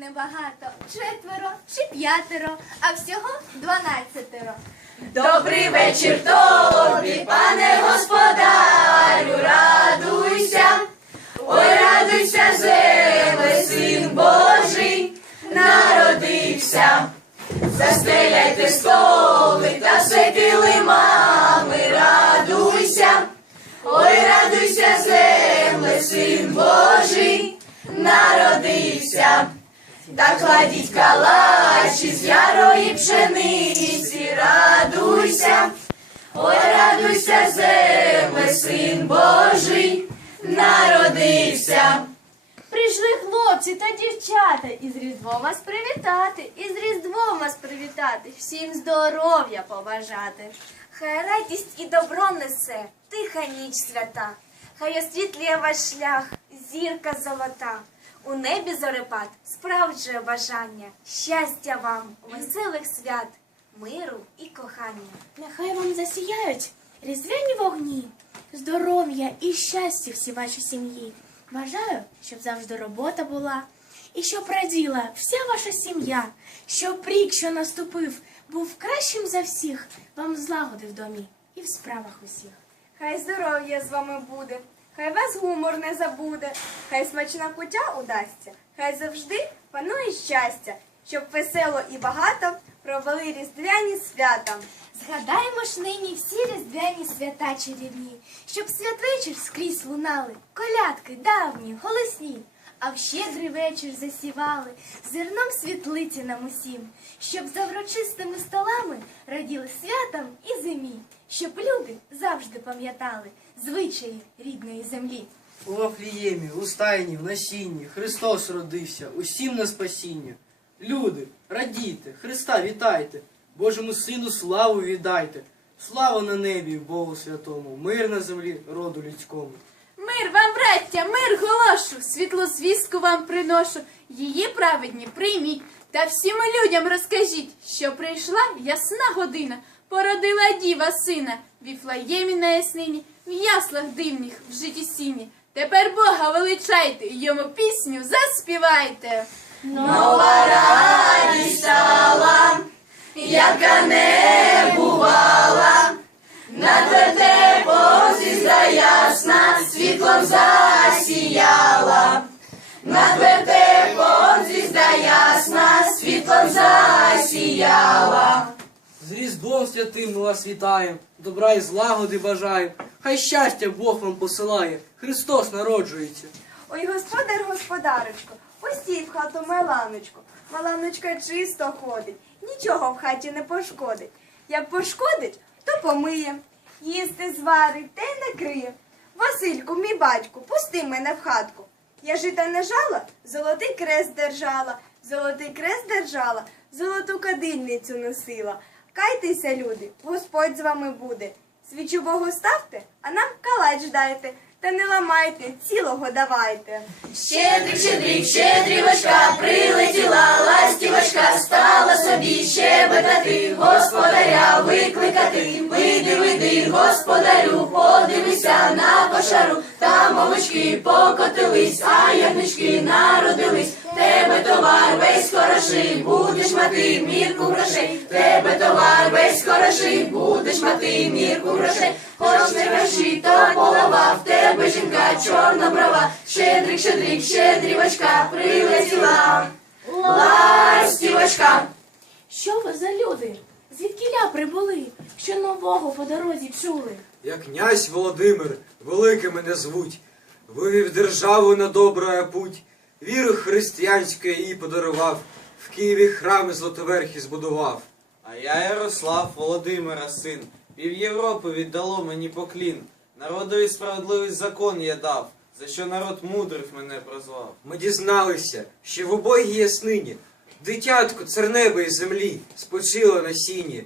небагато, четверо чи п'ятеро, а всього дванадцятеро. Добрий вечір тобі, пане господарю, радуйся, ой, радуйся, земле, син Божий, народився. Застеляйте столи та все килимами, радуйся, ой, радуйся, земле, син Божий, народився. Та кладіть калачі з ярої пшениці, радуйся, ой, радуйся, земле, син Божий, народився. Прийшли хлопці та дівчата із Різдвом вас привітати, із Різдвом вас привітати, всім здоров'я побажати. Хай радість і добро несе, тиха ніч свята, хай освітлює ваш шлях, зірка золота. У небі зорепад справджує бажання, щастя вам, веселих свят, миру і кохання. Нехай вам засіяють різдвяні вогні, здоров'я і щастя всі ваші сім'ї. Бажаю, щоб завжди робота була, і щоб раділа вся ваша сім'я, щоб рік, що наступив, був кращим за всіх, вам злагоди в домі і в справах усіх. Хай здоров'я з вами буде, хай вас гумор не забуде, хай смачна кутя удасться, хай завжди панує щастя, щоб весело і багато провели різдвяні свята. Згадаймо ж нині всі різдвяні свята чарівні, щоб святвечір скрізь лунали, колядки давні, голосні, а в щедрий вечір засівали зерном світлиці нам усім, щоб за врочистими столами раділи святам і зимі, щоб люди завжди пам'ятали звичаї рідної землі. У Вафліємі, у стайні, в насінні Христос родився, усім на спасіння. Люди, радійте, Христа вітайте, Божому Сину славу віддайте. Слава на небі, Богу святому, мир на землі, роду людському. Мир вам, браття, мир голошу, світлу звістку вам приношу, її праведні прийміть, та всім людям розкажіть, що прийшла ясна година, породила діва сина, в Іфлаємі на яснині, в яслах дивних, в житті сіні. Тепер Бога величайте, йому пісню заспівайте. Нова радість стала, яка не бувала, на вертепом звізда ясна світлом засіяла, над вертепом звізда ясна світлом засіяла. З Різдвом святим ми вас вітаємо, добра і злагоди бажаю. Хай щастя Бог вам посилає, Христос народжується. Ой, господар, господарочко, постій в хату Меланочку. Меланочка чисто ходить, нічого в хаті не пошкодить. Як пошкодить, то помиє, їсти зварить та й накриє. Васильку, мій батьку, пусти мене в хатку. Я жита не жала, золотий крест держала, золотий крест держала, золоту кадильницю носила. Кайтеся, люди, Господь з вами буде. Свічу Богу ставте, а нам калач дайте, та не ламайте, цілого давайте. Щедрик, щедрик, щедрівочка, прилетіла ластівочка, стала собі щебетати, господаря викликати. Вийди, вийди, господарю, подивися на кошару, там овочки покотились, а ягнички народились. Тебе товар весь хороший, будеш мати мірку грошей. Тебе товар весь хороший, будеш мати мірку грошей. Хоч не гроші, то полова, в тебе чорноброва. Щедрик, щедрик, щедрівочка, прилетіла. Ластівочка. Що ви за люди? Звідкіля прибули, що нового по дорозі чули? Я князь Володимир, великий мене звуть, вивів державу на добра путь, віру християнську їй подарував, в Києві храми златоверхі збудував. А я Ярослав Володимира син. Пів Європи віддало мені поклін. Народові справедливий закон я дав, за що народ мудрив мене прозвав. Ми дізналися, що в убогій яснині дитятко цар неба і землі спочило на сіні.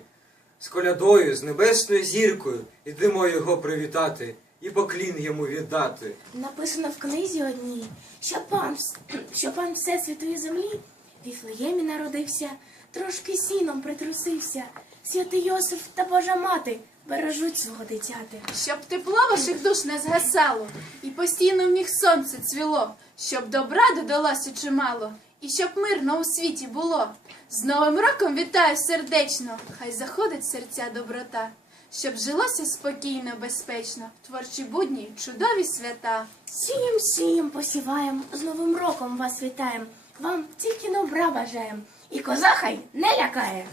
З колядою, з небесною зіркою ідемо його привітати і поклін йому віддати. Написано в книзі одній, що пан, що пан Всесвітої землі в Віфлеємі народився, трошки сіном притрусився. Святий Йосиф та Божа мати бережуть свого дитяти. Щоб тепло ваших душ не згасало, і постійно в них сонце цвіло, щоб добра додалося чимало, і щоб мирно у світі було. З Новим роком вітаю сердечно, хай заходить серця доброта, щоб жилося спокійно, безпечно, в творчі будні, чудові свята. Сієм, сієм, посіваєм, з Новим роком вас вітаєм. Вам тільки добра бажаєм. І коза хай не лякає.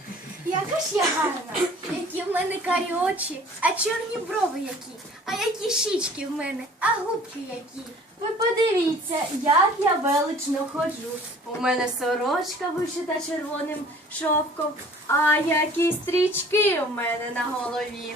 Яка ж я гарна, які в мене карі очі, а чорні брови які, а які щічки в мене, а губки які. Ви подивіться, як я велично ходжу. У мене сорочка вишита червоним шовком, а які стрічки у мене на голові.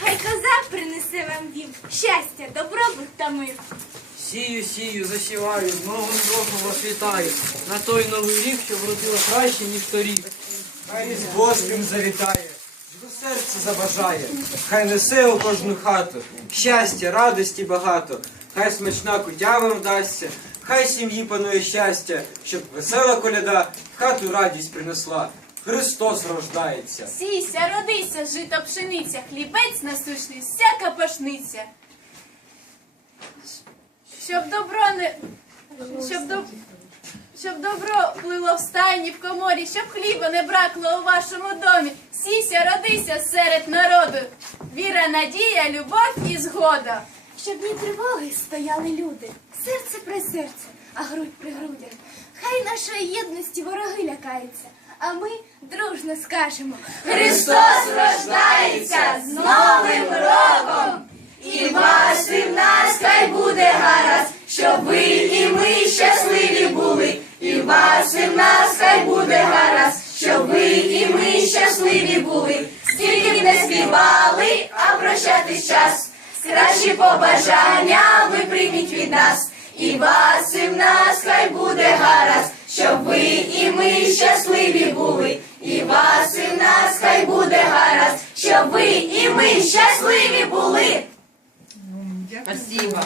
Хай коза принесе вам дім щастя, добробут та мир. Сію, сію, засіваю, з новим роком вас вітаю. На той новий рік, що вродило краще, ніж торік. Хай різдво з ним завітає, до серця забажає, хай несе у кожну хату, щастя, радості багато, хай смачна кутя вам вдасться, хай сім'ї панує щастя, щоб весела коляда в хату радість принесла. Христос рождається. Сійся, родися, жито пшениця, хлібець насущний, всяка пашниця. Щоб добро не. Щоб, доб... щоб добро плило в стайні в коморі, щоб хліба не бракло у вашому домі. Сійся, родися серед народу. Віра, надія, любов і згода. Щоб ні тривоги стояли люди, серце при серце, а грудь при грудях. Хай нашої єдності вороги лякаються, а ми дружно скажемо. Христос рождається з Новим роком! І вас і в нас хай буде гаразд, щоб ви і ми щасливі були. І вас і в нас хай буде гаразд, щоб ви і ми щасливі були. Скільки б не співали, а прощатись час. Кращі побажання ви прийміть від нас. І вас і в нас хай буде гаразд, щоб ви і ми щасливі були. І вас і нас хай буде гаразд, щоб ви і ми щасливі були. Спасибо.